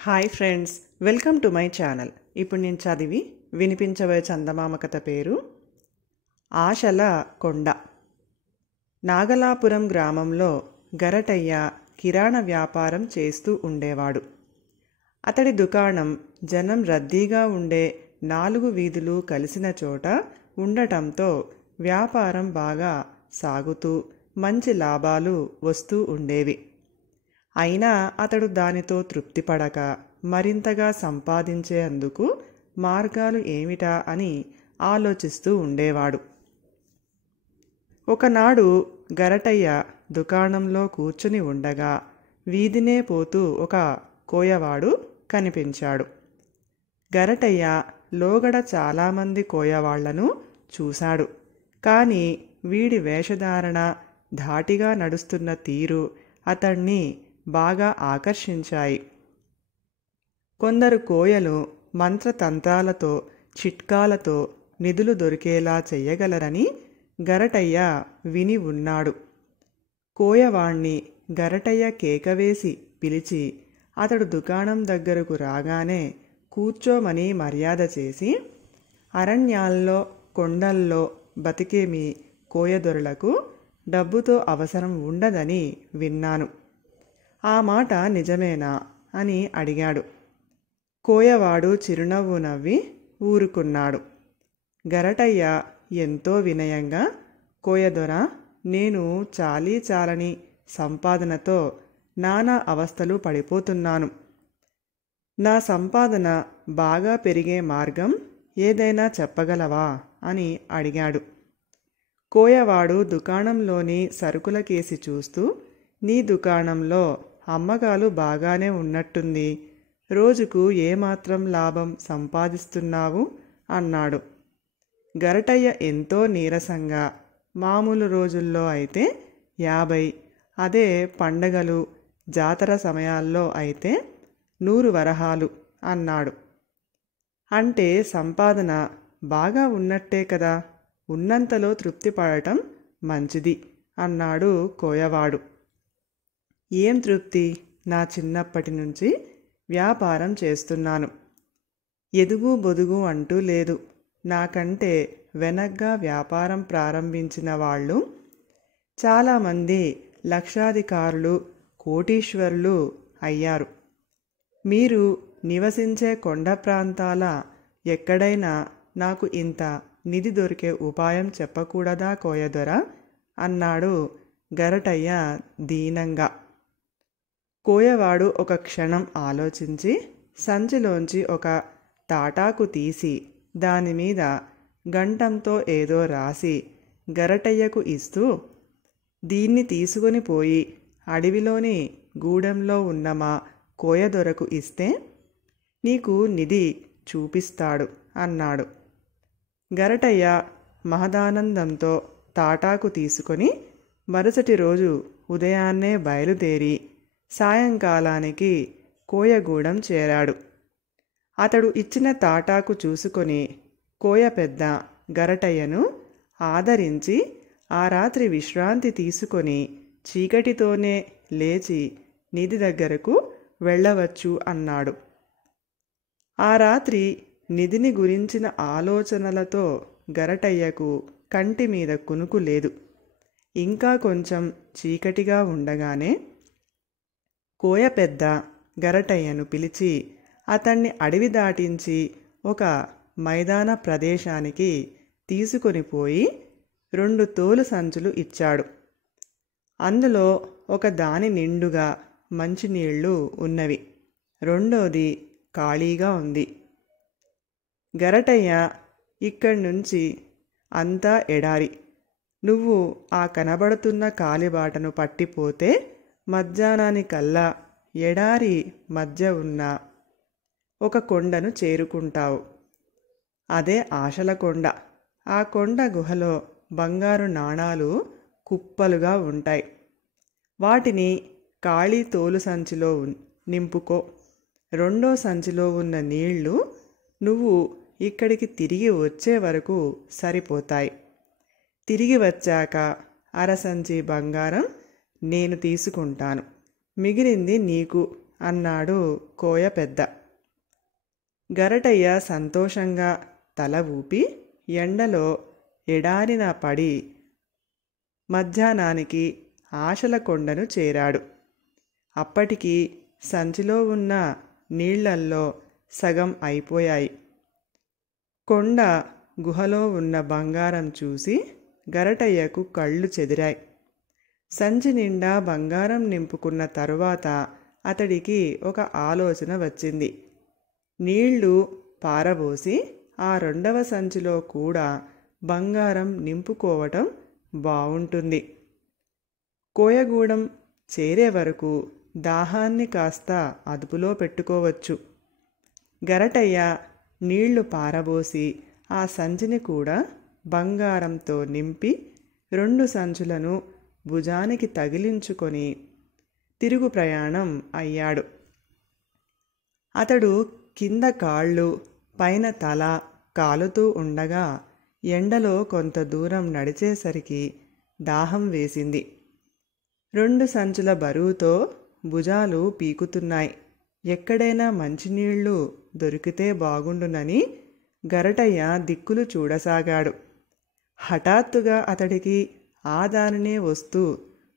Hi friends, welcome to my channel. ఇప్పుడు నేను చదివి వినిపించబోయే చందమామ కథ పేరు ఆశల కొండ. నాగలాపురం గ్రామంలో గరటయ్య కిరాణా వ్యాపారం చేస్తూ ఉండేవాడు. అతడి దుకాణం జనం రద్దీగా ఉండే 4 వీధులు కలిసిన చోట ఉండటంతో వ్యాపారం బాగా సాగుతూ మంచి లాభాలు వస్తూ ఉండేవి. అయినా అతడు దానితో తృప్తిపడక మరింతగా సంపాదించేందుకు మార్గాలు ఏమిటా అని ఆలోచిస్తూ ఉండేవాడు. ఒకనాడు గరటయ్య దుకాణంలో కూర్చుని ఉండగా వీధినే పోతూ ఒక కోయవాడు కనిపించాడు. గరటయ్య లోగడ చాలామంది కోయవాళ్లను చూశాడు. కానీ వీడి వేషధారణ, ధాటిగా నడుస్తున్న తీరు అతణ్ణి బాగా ఆకర్షించాయి. కొందరు కోయలు మంత్రతంత్రాలతో, చిట్కాలతో నిధులు దొరికేలా చెయ్యగలరని గరటయ్య విని ఉన్నాడు. కోయవాణ్ణి గరటయ్య కేకవేసి పిలిచి అతడు దుకాణం దగ్గరకు రాగానే కూర్చోమని మర్యాద చేసి, అరణ్యాల్లో, కొండల్లో బతికే మీ కోయదొరలకు డబ్బుతో అవసరం ఉండదని విన్నాను. ఆ మాట నిజమేనా అని అడిగాడు. కోయవాడు చిరునవ్వు నవ్వి ఊరుకున్నాడు. గరటయ్య ఎంతో వినయంగా, కోయదొర, నేను చాలీ చాలని సంపాదనతో నానా అవస్థలు పడిపోతున్నాను. నా సంపాదన బాగా పెరిగే మార్గం ఏదైనా చెప్పగలవా అని అడిగాడు. కోయవాడు దుకాణంలోని సరుకుల కేసి చూస్తూ, నీ దుకాణంలో అమ్మకాలు బాగానే ఉన్నట్టుంది. రోజుకు ఏమాత్రం లాభం సంపాదిస్తున్నావు అన్నాడు. గరటయ్య ఎంతో నీరసంగా, మామూలు రోజుల్లో అయితే 50, అదే పండగలు, జాతర సమయాల్లో అయితే 100 వరహాలు అన్నాడు. అంటే సంపాదన బాగా ఉన్నట్టే కదా, ఉన్నంతలో తృప్తి పడటం మంచిది అన్నాడు కోయవాడు. ఏం తృప్తి? నా చిన్నప్పటి నుంచి వ్యాపారం చేస్తున్నాను. ఎదుగు బొదుగు అంటూ లేదు. నాకంటే వెనగ్గా వ్యాపారం ప్రారంభించిన వాళ్ళు చాలామంది లక్షాధికారులు, కోటీశ్వరులు అయ్యారు. మీరు నివసించే కొండ ప్రాంతాల ఎక్కడైనా నాకు ఇంత నిధి దొరికే ఉపాయం చెప్పకూడదా కోయదొర అన్నాడు గరటయ్య దీనంగా. కోయవాడు ఒక క్షణం ఆలోచించి సంచిలోంచి ఒక తాటాకు తీసి దానిమీద గంటంతో ఏదో రాసి గరటయ్యకు ఇస్తూ, దీన్ని తీసుకొని పోయి అడవిలోని గూడెంలో ఉన్న మా కోయదొరకు ఇస్తే నీకు నిధి చూపిస్తాడు అన్నాడు. గరటయ్య మహదానందంతో తాటాకు తీసుకొని మరుసటి రోజు ఉదయాన్నే బయలుదేరి సాయంకాలానికి కోయగూడెం చేరాడు. అతడు ఇచ్చిన తాటాకు చూసుకొని కోయ పెద్ద గరటయ్యను ఆదరించి ఆ రాత్రి విశ్రాంతి తీసుకొని చీకటితోనే లేచి నిధి దగ్గరకు వెళ్ళవచ్చు అన్నాడు. ఆ రాత్రి నిధిని గురించిన ఆలోచనలతో గరటయ్యకు కంటి మీద కునుకు లేదు. ఇంకా కొంచెం చీకటిగా ఉండగానే కోయ పెద్ద గరటయ్యను పిలిచి అతన్ని అడవి దాటించి ఒక మైదాన ప్రదేశానికి తీసుకొని పోయి 2 తోలు సంచులు ఇచ్చాడు. అందులో ఒక దాని నిండుగా మంచినీళ్లు ఉన్నవి, రెండోది ఖాళీగా ఉంది. గరటయ్య, ఇక్కడి నుంచి అంతా ఎడారి. నువ్వు ఆ కనబడుతున్న కాలిబాటను పట్టిపోతే మధ్యాహ్నానికల్లా ఎడారి మధ్య ఉన్న ఒక కొండను చేరుకుంటావు. అదే ఆశల కొండ. ఆ కొండ గుహలో బంగారు నాణాలు కుప్పలుగా ఉంటాయి. వాటిని ఖాళీ తోలు సంచిలో నింపుకో. రెండో సంచిలో ఉన్న నీళ్లు నువ్వు ఇక్కడికి తిరిగి వచ్చే వరకు సరిపోతాయి. తిరిగి వచ్చాక అరసంచి బంగారం నేను తీసుకుంటాను, మిగిలింది నీకు అన్నాడు కోయ పెద్ద. గరటయ్య సంతోషంగా తల ఊపి ఎండలో ఎడారిన పడి మధ్యాహ్నానికి ఆశల కొండను చేరాడు. అప్పటికి సంచిలో ఉన్న నీళ్లల్లో సగం అయిపోయాయి. కొండ గుహలో ఉన్న బంగారం చూసి గరటయ్యకు కళ్ళు చెదిరాయి. సంచి నిండా బంగారం నింపుకున్న తరువాత అతడికి ఒక ఆలోచన వచ్చింది. నీళ్లు పారబోసి ఆ రెండవ సంచిలో కూడా బంగారం నింపుకోవటం బావుంటుంది. కోయగూడెం చేరే వరకు దాహాన్ని కాస్త అదుపులో పెట్టుకోవచ్చు. గరటయ్య నీళ్లు పారబోసి ఆ సంచిని కూడా బంగారంతో నింపి 2 సంచులను భుజానికి తగిలించుకొని తిరుగు ప్రయాణం అయ్యాడు. అతడు కింద కాళ్ళు పైన తల కాలుతూ ఉండగా ఎండలో కొంత దూరం నడిచేసరికి దాహం వేసింది. 2 సంచుల బరువుతో భుజాలు పీకుతున్నాయి. ఎక్కడైనా మంచినీళ్లు దొరికితే బాగుండునని గరటయ్య దిక్కులు చూడసాగాడు. హఠాత్తుగా అతడికి ఆ దారినే వస్తూ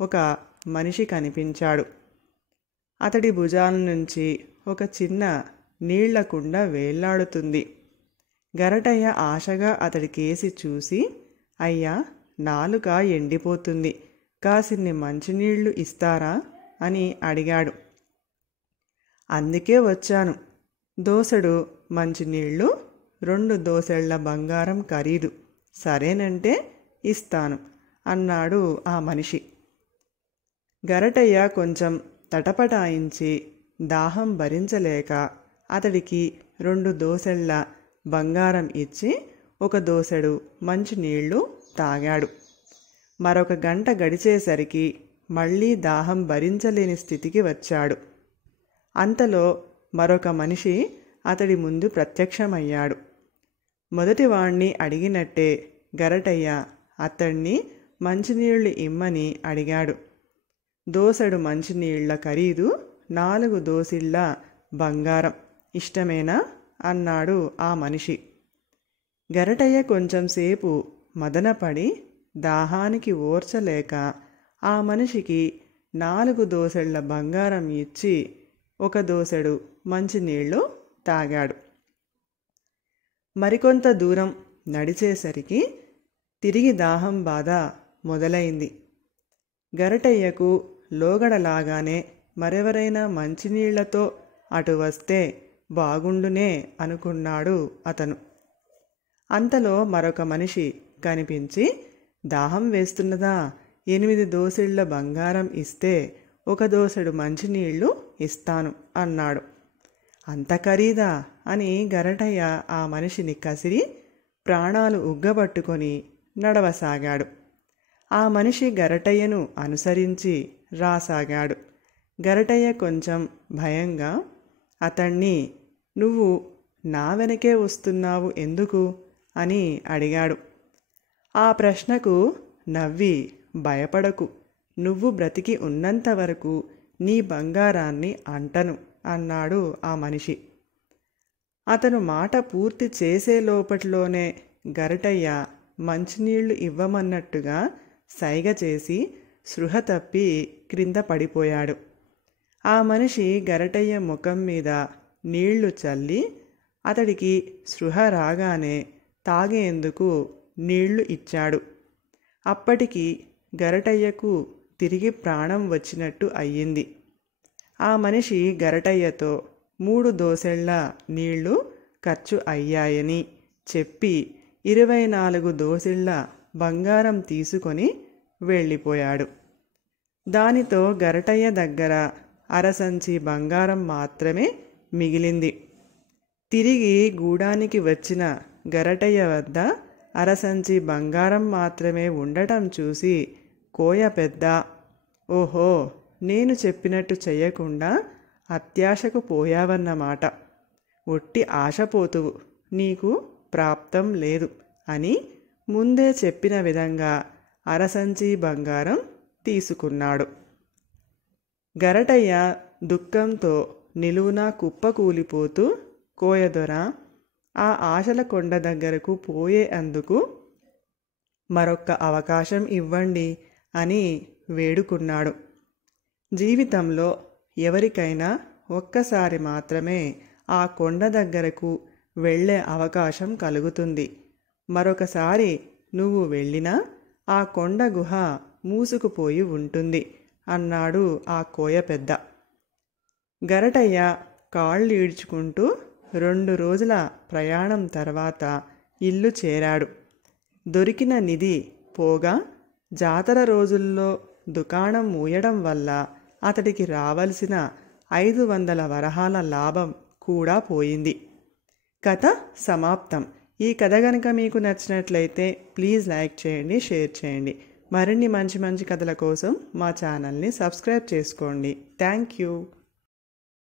ఒక మనిషి కనిపించాడు. అతడి భుజాల నుంచి ఒక చిన్న నీళ్ల కుండ వేళ్లాడుతుంది. గరటయ్య ఆశగా అతడి కేసి చూసి, అయ్యా, నాలుక ఎండిపోతుంది, కాసిన్ని మంచినీళ్లు ఇస్తారా అని అడిగాడు. అందుకే వచ్చాను. దోసెడు మంచినీళ్లు 2 దోసెళ్ల బంగారం ఖరీదు, సరేనంటే ఇస్తాను అన్నాడు ఆ మనిషి. గరటయ్య కొంచెం తటపటాయించి దాహం భరించలేక అతడికి 2 దోసెళ్ల బంగారం ఇచ్చి 1 దోసెడు మంచినీళ్లు తాగాడు. మరొక గంట గడిచేసరికి మళ్ళీ దాహం భరించలేని స్థితికి వచ్చాడు. అంతలో మరొక మనిషి అతడి ముందు ప్రత్యక్షమయ్యాడు. మొదటివాణ్ణి అడిగినట్టే గరటయ్య అతణ్ణి మంచినీళ్లు ఇమ్మని అడిగాడు. దోసెడు మంచినీళ్ల ఖరీదు 4 దోసిళ్ల బంగారం, ఇష్టమేనా అన్నాడు ఆ మనిషి. గరటయ్య కొంచెంసేపు మదనపడి దాహానికి ఓర్చలేక ఆ మనిషికి 4 దోసెళ్ల బంగారం ఇచ్చి 1 దోసెడు మంచినీళ్లు తాగాడు. మరికొంత దూరం నడిచేసరికి తిరిగి దాహం బాధ మొదలైంది. గరటయ్యకు లోగడలాగానే మరెవరైనా మంచినీళ్లతో అటు వస్తే బాగుండునే అనుకున్నాడు అతను. అంతలో మరొక మనిషి కనిపించి, దాహం వేస్తున్నదా, 8 దోసిళ్ల బంగారం ఇస్తే 1 దోసెడు మంచినీళ్లు ఇస్తాను అన్నాడు. అంత ఖరీదా అని గరటయ్య ఆ మనిషిని కసిరి ప్రాణాలు ఉగ్గబట్టుకొని నడవసాగాడు. ఆ మనిషి గరటయ్యను అనుసరించి రాసాగాడు. గరటయ్య కొంచెం భయంగా అతణ్ణి, నువ్వు నా వెనకే వస్తున్నావు ఎందుకు అని అడిగాడు. ఆ ప్రశ్నకు నవ్వి, భయపడకు, నువ్వు బ్రతికి ఉన్నంతవరకు నీ బంగారాన్ని అంటను అన్నాడు ఆ మనిషి. అతను మాట పూర్తి చేసే లోపట్లోనే గరటయ్య మంచినీళ్లు ఇవ్వమన్నట్టుగా సైగ చేసి స్పృహ తప్పి క్రింద పడిపోయాడు. ఆ మనిషి గరటయ్య ముఖం మీద నీళ్లు చల్లి అతడికి స్పృహ రాగానే తాగేందుకు నీళ్లు ఇచ్చాడు. అప్పటికి గరటయ్యకు తిరిగి ప్రాణం వచ్చినట్టు అయ్యింది. ఆ మనిషి గరటయ్యతో 3 దోసెళ్ల నీళ్లు ఖర్చు అయ్యాయని చెప్పి 24 దోసిళ్ల బంగారం తీసుకొని వెళ్ళిపోయాడు. దానితో గరటయ్య దగ్గర అరసంచి బంగారం మాత్రమే మిగిలింది. తిరిగి గూడానికి వచ్చిన గరటయ్య వద్ద అరసంచి బంగారం మాత్రమే ఉండటం చూసి కోయ పెద్ద, ఓహో, నేను చెప్పినట్టు చెయ్యకుండా అత్యాశకు పోయావన్నమాట, ఒట్టి ఆశపోతువు, నీకు ప్రాప్తం లేదు అని ముందే చెప్పిన విధంగా అరసంచి బంగారం తీసుకున్నాడు. గరటయ్య దుఃఖంతో నిలువునా కుప్పకూలిపోతూ కోయదొర ఆ ఆశల కొండ దగ్గరకు పోయే అందుకు మరొక్క అవకాశం ఇవ్వండి అని వేడుకున్నాడు. జీవితంలో ఎవరికైనా ఒక్కసారి మాత్రమే ఆ కొండ దగ్గరకు వెళ్ళే అవకాశం కలుగుతుంది. మరొకసారి నువ్వు వెళ్ళినా ఆ కొండ గుహ మూసుకుపోయి ఉంటుంది అన్నాడు ఆ కోయ పెద్ద. గరటయ్య కాళ్ళు ఈడ్చుకుంటూ 2 రోజుల ప్రయాణం తర్వాత ఇల్లు చేరాడు. దొరికిన నిధి పోగా జాతర రోజుల్లో దుకాణం మూయడం వల్ల అతడికి రావలసిన 500 వరహాల లాభం కూడా పోయింది. కథ సమాప్తం. ఈ కథ కనుక మీకు నచ్చినట్లయితే ప్లీజ్ లైక్ చేయండి, షేర్ చేయండి. మరిన్ని మంచి మంచి కథల కోసం మా ఛానల్ని సబ్స్క్రైబ్ చేసుకోండి. Thank you.